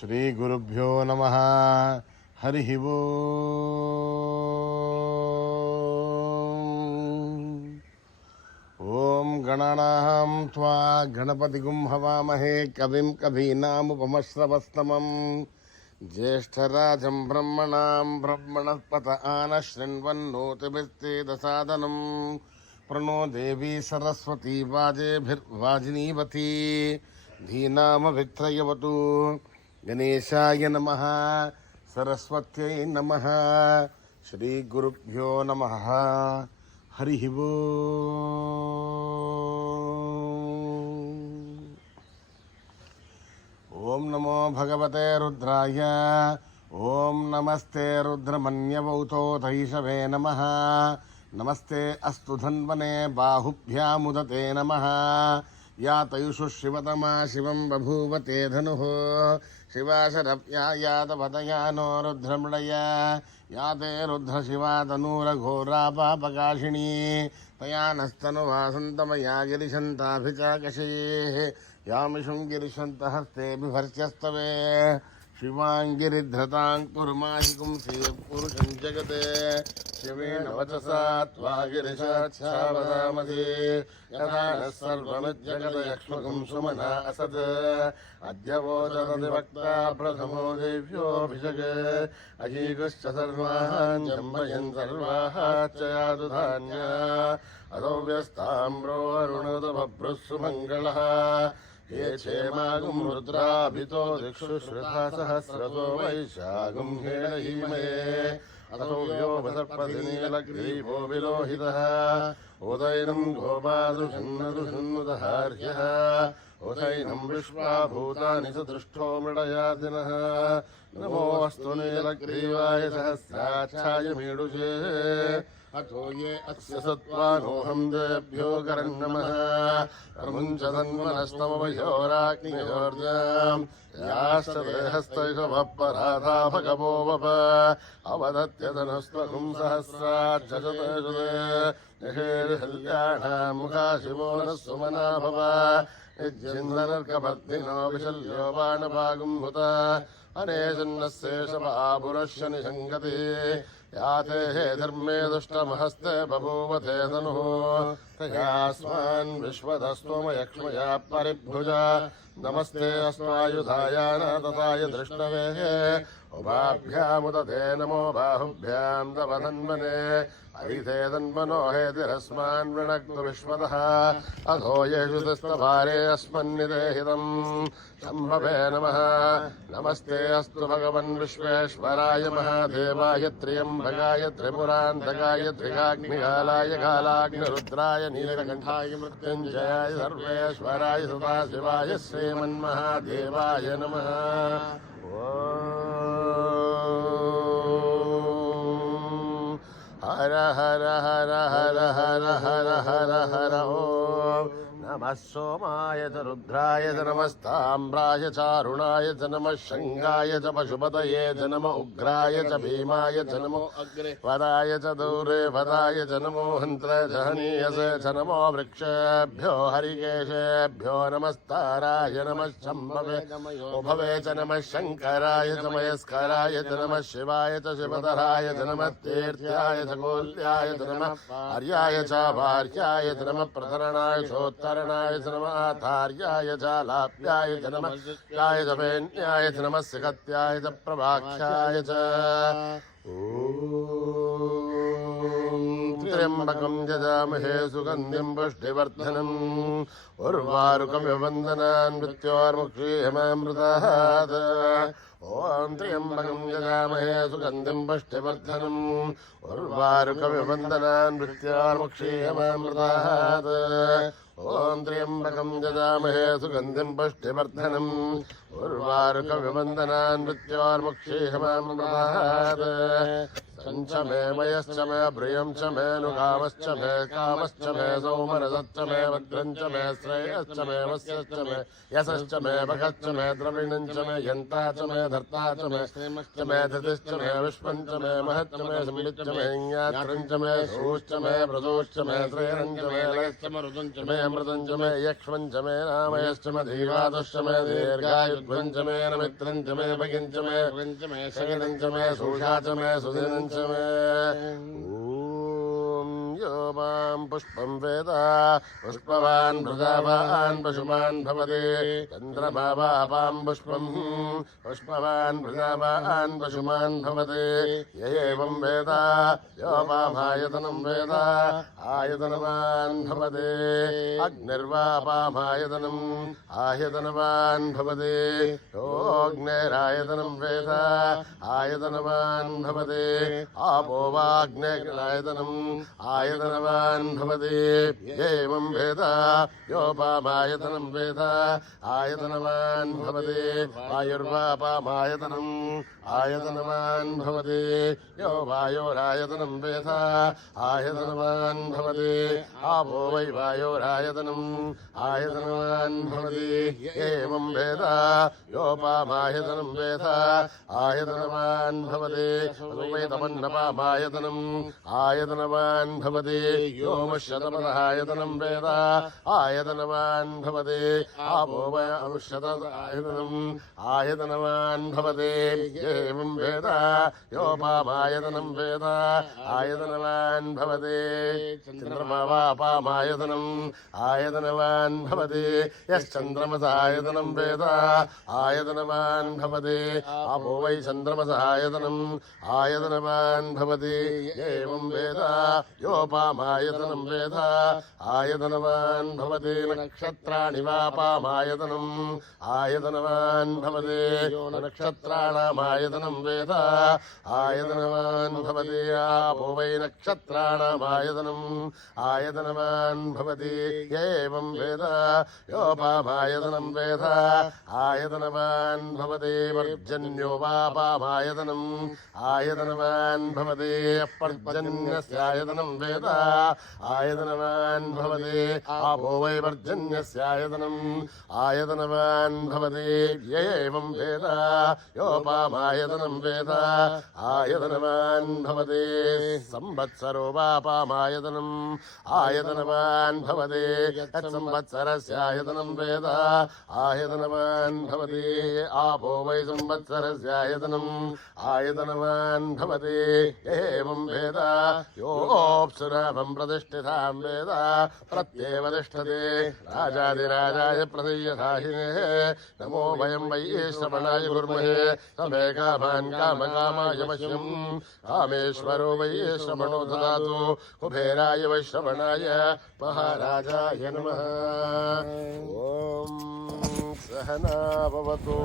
శ్రీ గురుభ్యో నమః. హరి ఓం గణానాం త్వా గణపతిగుం హవామహే కవిం కవీనాముపమశ్రవస్తమం జ్యేష్ఠరాజం బ్రహ్మణాం బ్రహ్మణస్పత ఆనశృణ్వన్నోతిభిస్తేదసాదనం ప్రణో దేవీ సరస్వతీ వాజేభిర్వాజినీవతి ధీనామవిత్రయవతు. గణేశాయ నమః. సరస్వత్యై నమః. శ్రీ గురుభ్యో నమః. హరి ఓం నమో భగవతే రుద్రాయ. ఓం నమస్తే రుద్రమన్యవౌతో తైషవే నమః. నమస్తే అస్తు ధన్వనే బాహుభ్యాముదతే నమః. యా తయుషు శివతమా శివం బభూవతే ధనుః. శివాశరవ్యాయాతపదయానో రుద్రమృడయ. యాతే రుద్రశివా తనూరఘోరాపాపకాశినీ. తయా నస్తనువాసంతమయా గిరిశంతాభిచాకశేః. యామిషుం గిరిశంతః హస్తే బిభర్ష్యస్తవే. శివాంగిరిధృతాం కుర్మాయికుం పురుషం జగతే. శివేన వచసా త్వా గిరిశాచ్ఛావదామసి. యథా నః సర్వమిజ్జగదయక్ష్మకం సుమనా అసత్. అద్య వోచరతి వక్తా ప్రథమో దేవ్యోభిషగే. అజీకశ్చ సర్వాన్ జంబయన్ సర్వాశ్చ యాదు ధాన్యా. అదో వ్యస్తామ్రో అరుణోదభృస్సు మంగళః. ये क्षेमागुं रुद्राभितो दिक्षु श्रुता सहस्रतो वैशागुं हेणहीमहे. अतो व्योमसर्पतिनीलग्रीवो विलोहितः. उदैनं गोपादुषन्नदुषन्नुदहार्यः. उदैनं विश्वाभूतानि स दृष्टो मृडयादिनः. नमोऽस्तु नीलग्रीवाय सहस्राक्षाय मीडुषे. अतो ये अस्य सत्त्वानोऽहं देभ्यो करं नमः. कर्मुञ्चतन्वनस्तमवयोराग्नियोर्जाम्. याश्चदेहस्तैषवपराधा भगवो वप. अवदत्यतनस्त्वं सहस्राज्जते. निषेधल्याणां मुखा शिवो नः सुमना भव. यज्जिन्दनर्कपत्निनो विशल्यो बाणपागुं हुत. अनेशन्नस्येषवापुरश्य निषङ्गति. याते हे धर्मे दुष्टमहस्ते बभूवते तनुः. तयास्मान् विश्वदस्त्वमयक्ष्मया परिभुजा. नमस्ते अस्त्वायुधाय तथाय दृष्टवे. उभाभ्यामुदते नमो बाहुभ्यां तव धन्वने. ऐते तन्वनो हेतिरस्मान् वृणक्तु विश्वतः. अधो येषु तिस्तभारे अस्मन्निदेहितम्. शम्भवे नमः. नमस्ते अस्तु भगवन् विश्वेश्वराय महादेवाय त्र्यम्बकाय त्रिपुरान्तकाय त्रिकाग्निकालाय कालाग्निरुद्राय नीलकण्ठाय मृत्युञ्जयाय सर्वेश्वराय सदाशिवाय श्रीमन्महादेवाय नमः. हर हर हर हर हर हर हर हर ओम. नमः सोमाय च रुद्राय च नमस्ताम्राय च अरुणाय च नमः शङ्गाय च पशुपतये च नमो उग्राय च भीमाय च नमो अग्रे पदाय च दूरे पदाय च नमो हन्त्रे च हनीयसे च नमो वृक्षेभ्यो हरिकेशेभ्यो नमस्ताराय नमः शम्भवे उभवे च नमः शङ्कराय च मयस्कराय च नमः शिवाय च शिवतराय च नमः तीर्थ्याय च कोल्याय च नमः आर्याय च भार्याय च नमः प्रतरणाय चोत्तर य च नमः आधार्याय च लाभ्याय च नमः याय च वेण्याय च नमः सिकत्याय च प्रभाख्याय च. त्र्यम्बकं यजामहे सुगन्धिं पुष्टिवर्धनम्. उर्वारुकमिव वन्दनान् मृत्योर्मुक्षीयमामृतात्. ओम त्र्यम्बकं यजामहे सुगन्धिं पुष्टिवर्धनम्. उर्वारुकमिव वन्दनान् मृत्योर्मुक्षीयमामृतात्. ओम त्र्यम्बकं यजामहे सुगन्धिं पुष्टिवर्धनम्. उर्वारुकमिव वन्दनान् मृत्योर्मुक्षीयमामृतात्. सञ्च मे मयश्च मे प्रियं च मे नुकामश्च मे कामश्च मे सौमनसश्च मे वज्रञ्च मे श्रेयश्च मे वस्यश्च मे यशश्च मे भगश्च मे द्रविणञ्च मे यन्ता च मे धर्ता च मे श्रीमश्च मे धृतिश्च मे विश्वञ्च मे महच्च मे संविच्च मे ज्ञात्रञ्च मे सूश्च मे व्रतोश्च मे श्रेरञ्च मे लयश्च मरुतञ्च मे अमृतञ्च मे यक्ष्मञ्च मे नामयश्च मे धीवातश्च मे दीर्घायुध्वञ्च मे नमित्रञ्च मे भगिञ्च मे शगिनञ्च मे सूषा च मे सुदिनञ्च मे यो मां पुष्पं वेद पुष्पवान् प्रजावान् पशुमान् भवति चन्द्रमा वापां पुष्पं पुष्पवान् प्रजावान् पशुमान् भवति य एवं वेद यो मामायतनं वेद आयतनवान् भवति अग्निर्वापामायतनम् आयतनवान् भवति योऽग्निरायतनं वेद आयतनवान् भवति आपो वाग्निरायतनम् आयतनवान् भवति एवं वेद योपामायतनं वेद आयतनवान् भवति वायुर्वापामायतनम् आयतनवान् भवति यो वायोरायतनं वेद आयतनवान् भवति आपो वै वायोरायतनम् आयतनवान् भवति एवं वेद योपामायतनं वेद आयतनवान् भवति वै तमन्नपामायतनम् आयतनवान् भवति यो मुष्यतपदहायतनं वेद आयतनवान् भवति आपो वै अनुष्यतआयतनम् आयतनवान् भवति एवं वेद योपामायतनं वेद आयतनवान् भवति चन्द्रमा वापामायतनम् आयतनवान् भवति यश्चन्द्रमसायतनं वेद आयतनवान् भवति आपो वै चन्द्रमसायतनम् आयतनवान् भवति एवं वेद योपामायतनं वेद आयतनवान् भवति नक्षत्राणि वापामायतनम् आयतनवान् भवति नक्षत्राणामायतनं वेद आयतनवान् भवति आपो वै नक्षत्राणामायतनम् आयतनवान् भवति एवं वेद योपामायतनं वेद आयतनवान् भवति पर्जन्यो वापामायतनम् आयतनवान् भवति पर्जन्यस्यायतनं वेद आयतनवान् भवति आपो वै पर्जन्यस्यायतनम् आयतनवान् भवति एवं वेद योपामायतनं वेद आयतनवान् भवति संवत्सरो वापामायतनम् आयतनवान् भवति संवत्सरस्यायतनं वेद आयतनवान् भवति आपो वै संवत्सरस्यायतनम् आयतनवान् भवति एवं वेद योऽप्सुराभं प्रतिष्ठितां वेद प्रत्येव तिष्ठति राजाधिराजाय प्रदीयधाहिने नमो वयं वै श्रवणाय कुर्महे तमे कामान् कामकामाय वश्यम् कामेश्वरो वै श्रवणो ददातु कुबेराय वै श्रवणाय महाराजाय नमः ॐ सहना भवतु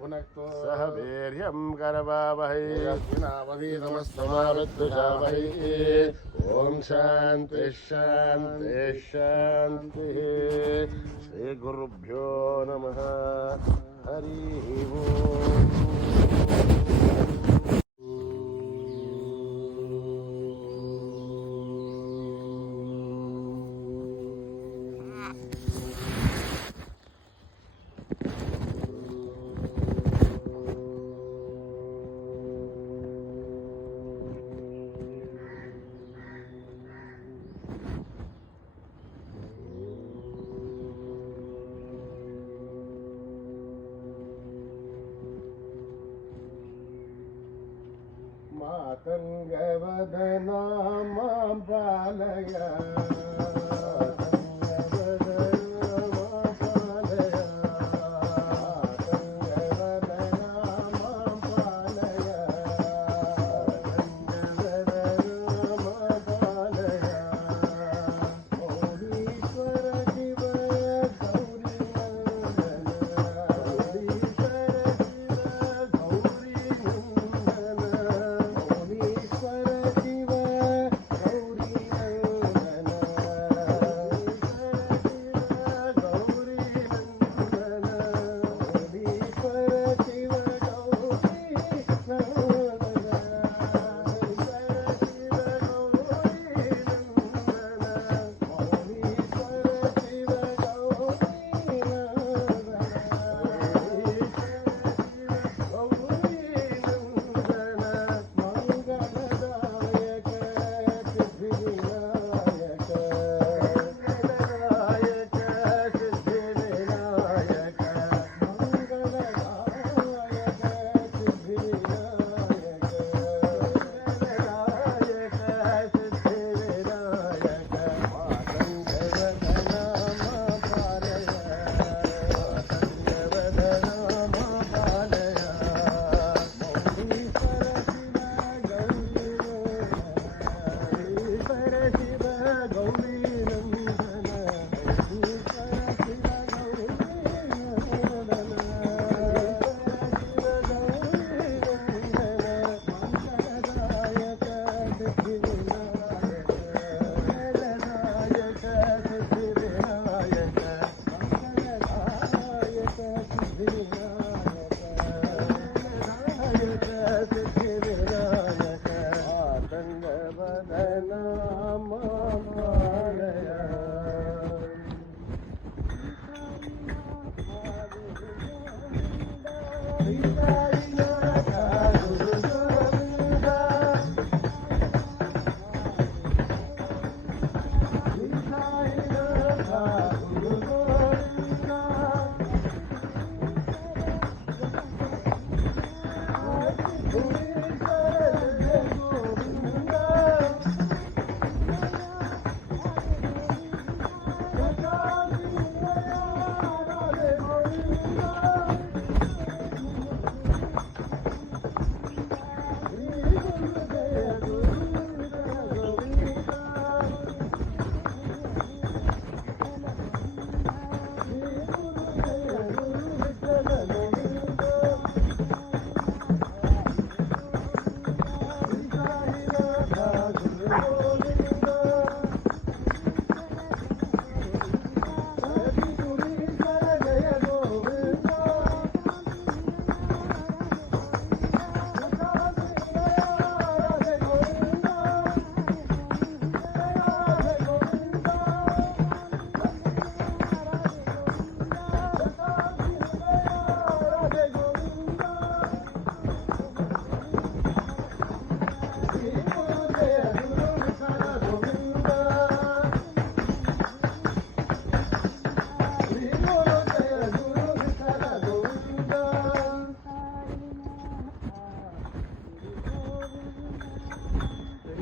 भुनक्तु सह वीर्यं करवावहै तस्माविद्विषावहै ॐ शान्तिः शान्तिः शान्तिः श्रीगुरुभ्यो नमः हरिः ओम् मातङ्गवदना मां पालय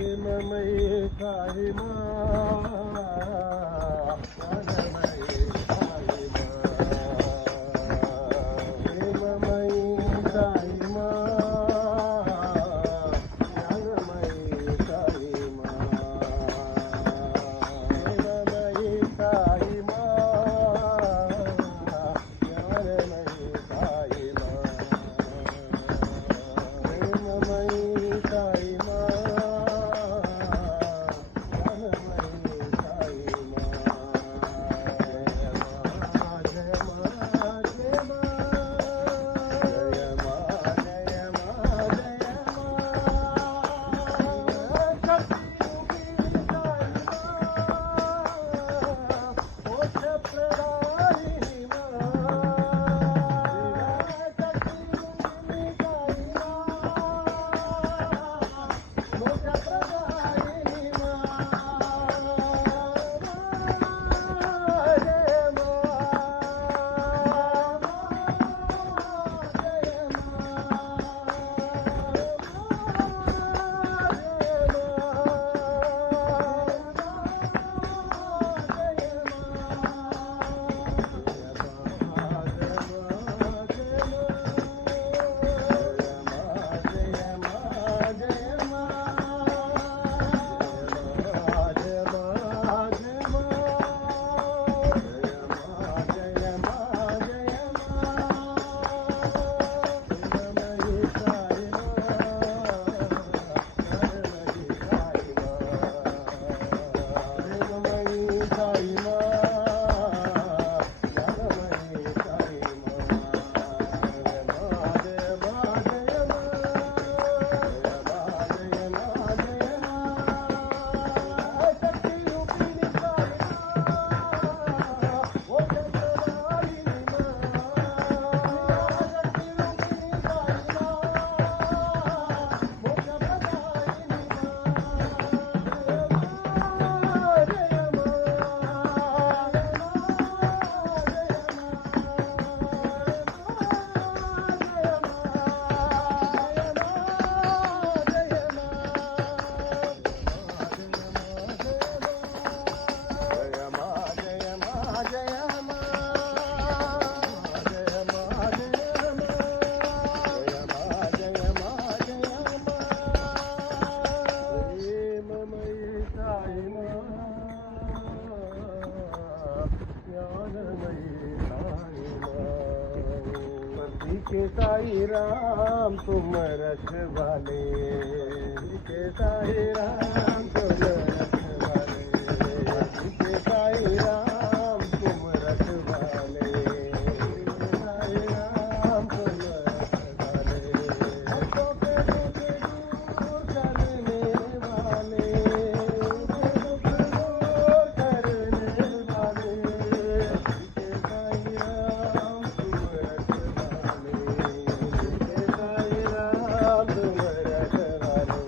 प्रेममयी साई माँ, ज्ञानमयी साई माँ, प्रेममयी साई माँ, ज्ञानमयी साई माँ, प्रेममयी साई माँ, ज्ञानमयी साई माँ, प्रेममयी साई माँ, के साई राम तुम रखवाले, के साई राम तुम रखवाले, के साई राम तुम रखवाले, साई राम तुम रखवाले, तो के दूर करने वाले, दुख दूर करने वाले, के साई राम तुम रखवाले, के साई राम तुम रखवाले,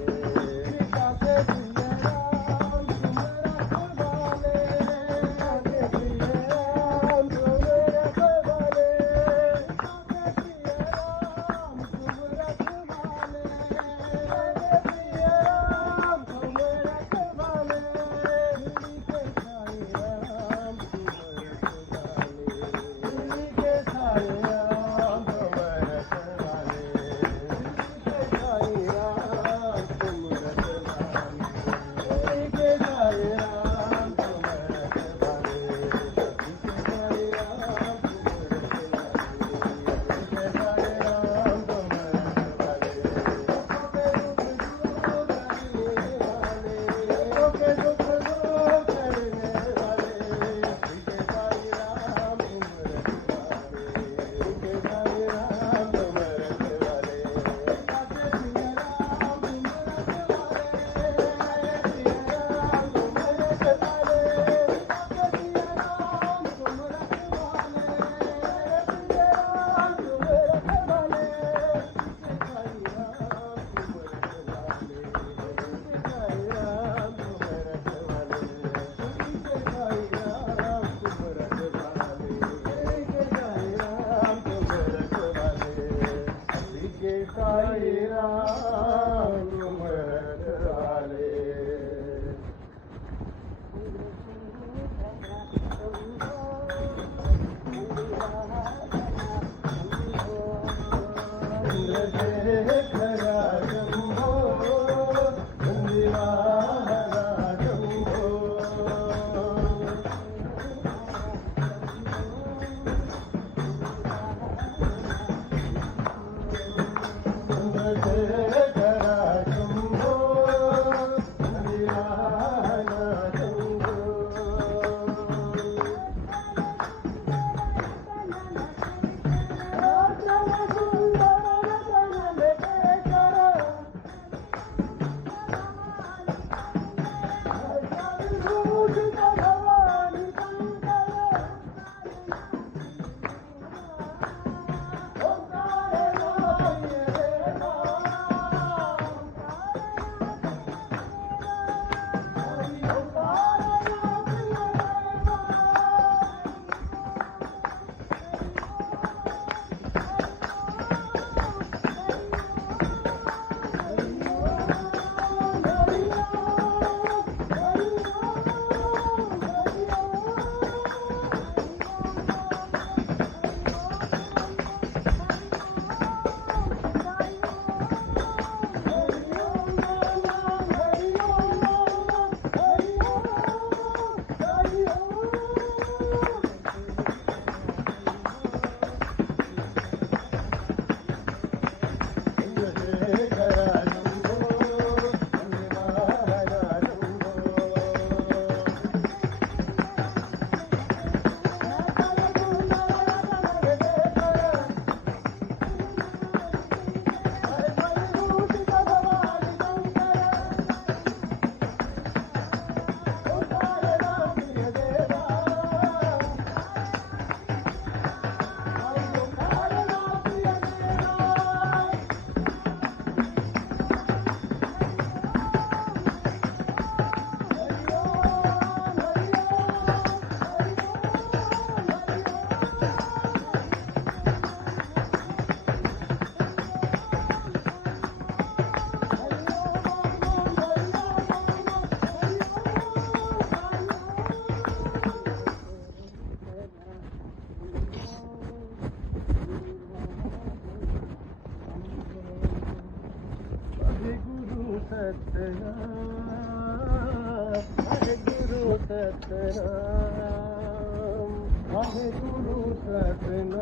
ਵਾਹਿਗੁਰੂ ਸਤਿਨਾਮ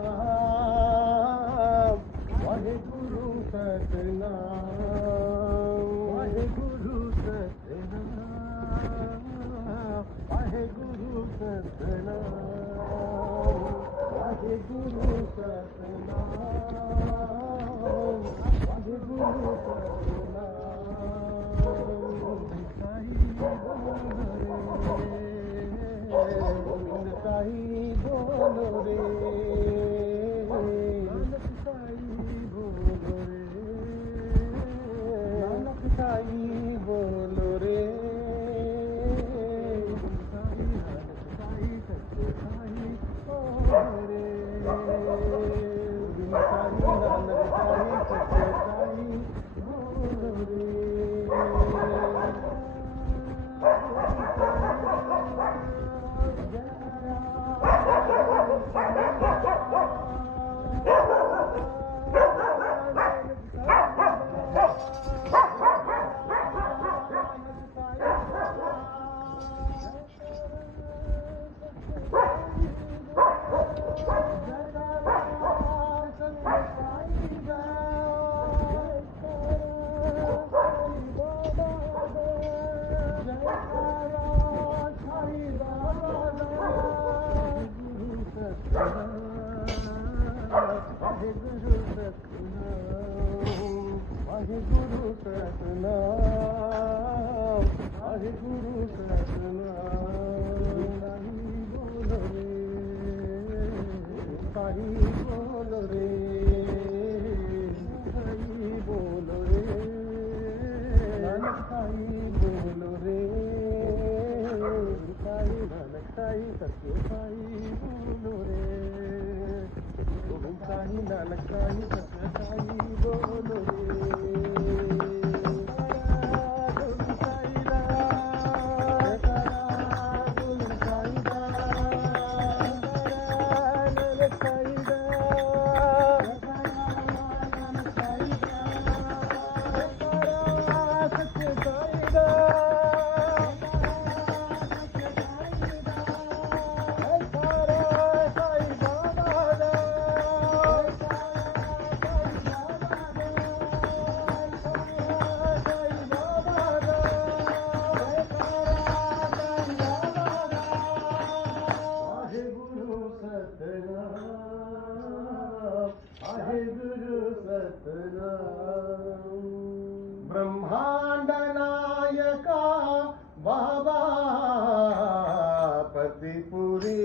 ਵਾਹਿਗੁਰੂ ਸਤਿਨਾਮ ਵਾਹਿਗੁਰੂ ਸਤਿਨਾਮ ਵਾਹਿਗੁਰੂ ਸਤਿਨਾਮ ਵਾਹਿਗੁਰੂ ਸਤਿਨਾਮ ਵਾਹਿਗੁਰੂ ਸਤਿਨਾਮ ਵਾਹਿਗੁਰੂ ਗੋਬਿੰਦ ਸਾਈ ਬੋਲੋ ਰੇ ਨਾਨਕ ਸਾਈ ਬੋਲੋ ਰੇ ਨਾਨਕ ਸਾਈ ਬੋਲੋ ਰੇ ਸਾਈ ਨਾਨਕ ਸਾਈ ਸੱਚੇ ਸਾਈ ਬੋਲੋ ਰੇ ਸਾਈ ਨਾਨਕ ਸਾਈ ਸੱਚੇ ਸਾਈ ਬੋਲੋ ਰੇ ਵਾਹਿਗੁਰੂ ਸਤਿਨਾਮ ਵਾਹਿਗੁਰੂ ਸਤਿਨਾਮ ਸਾਈ ਬੋਲੋ ਰੇ ਸਾਈ ਬੋਲੋ ਰੇ ਨਾਨਕ ਸਾਈ ਬੋਲੋ ਰੇ ਸਾਈ ਨਾਨਕ ਸਾਈ ਸੱਚੇ ਸਾਈ ਬੋਲੋ ਰੇ ਗੋਬਿੰਦ ਸਾਈ ਨਾਨਕ ਸਾਈ ਸੱਚੇ ਸਾਈ ਬੋਲੋ ਰੇ ब्रह्मांड नायका बाबा पतिपुरी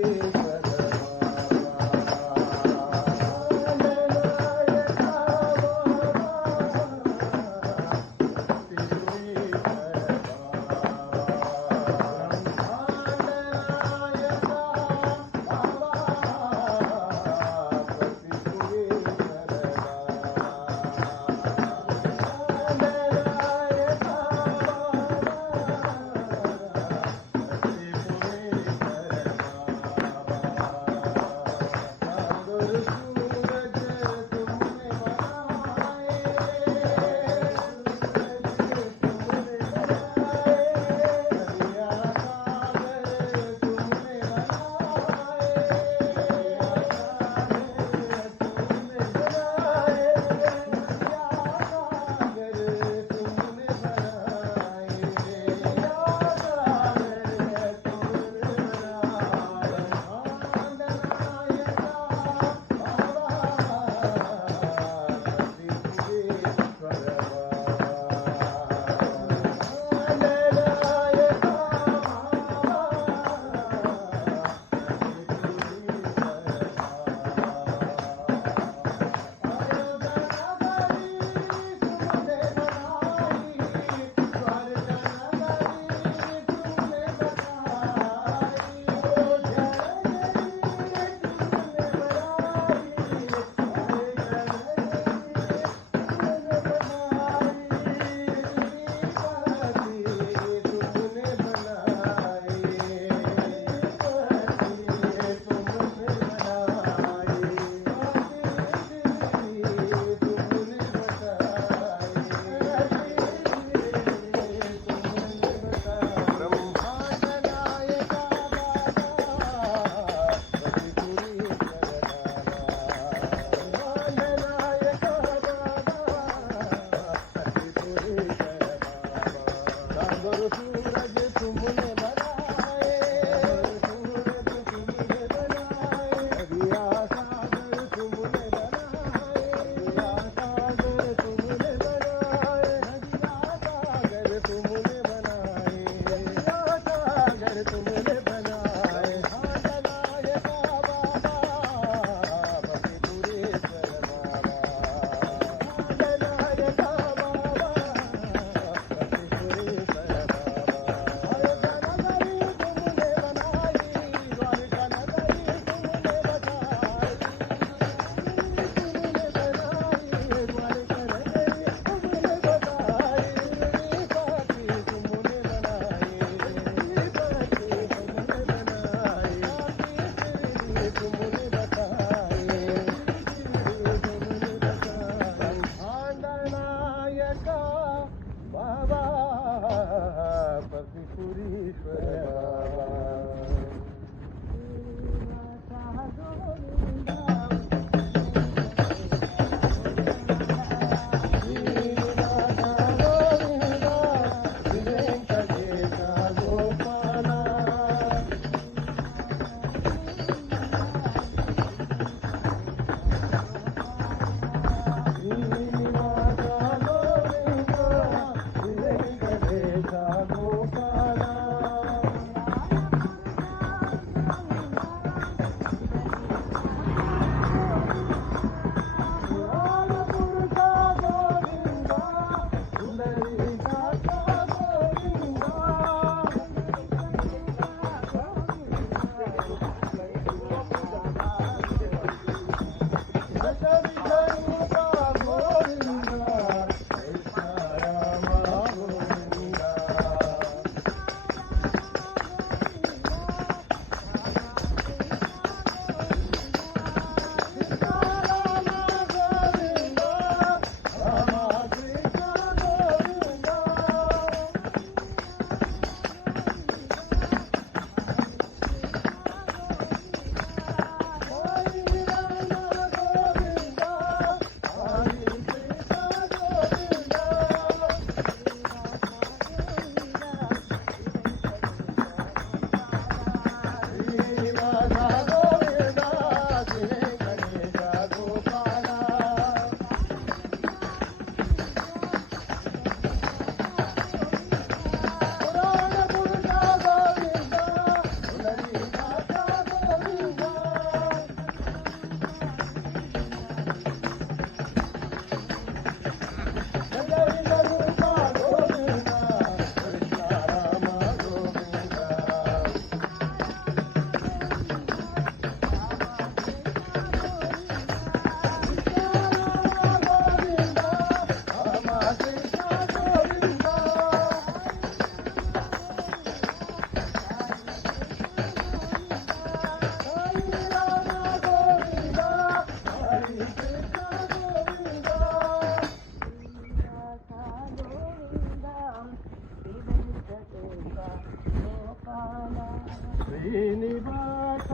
శ్రీనివాస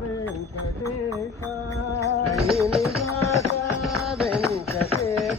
వెంకటేశ శ్రీనివాస వెంకటేశ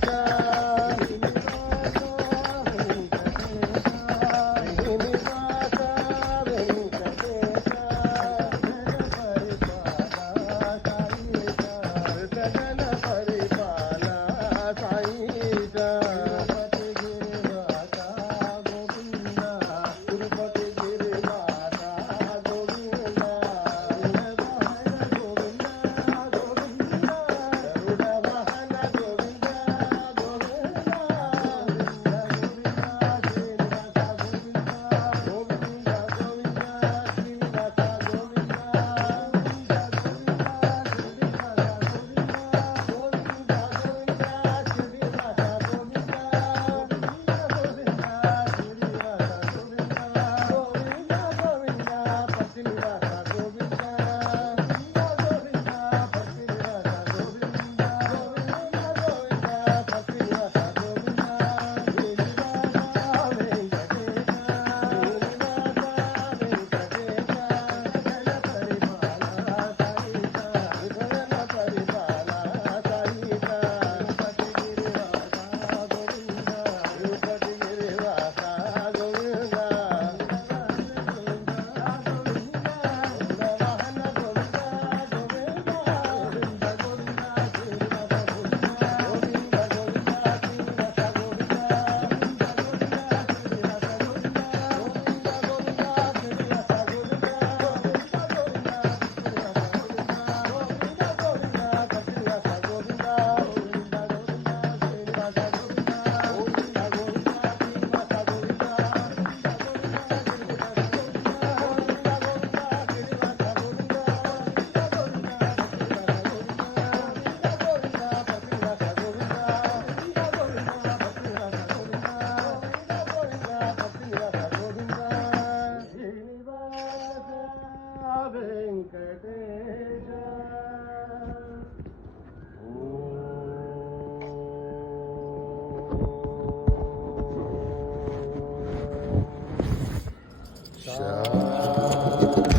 शांति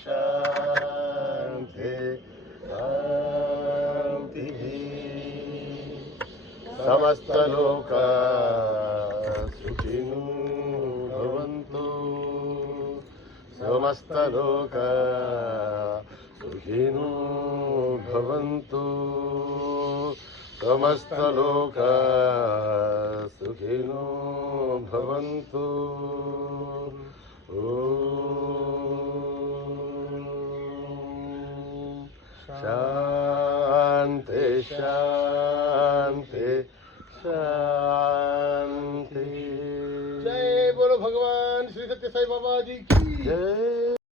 शांति शांति समस्त लोक सुखिनो भवन्तु समस्त लोक सुखिनो भवन्तु समस्त लोक सुखिनो भवन्तु शांति शांति शांति। जय बोलो भगवान श्री सत्य साई बाबा जी की जय।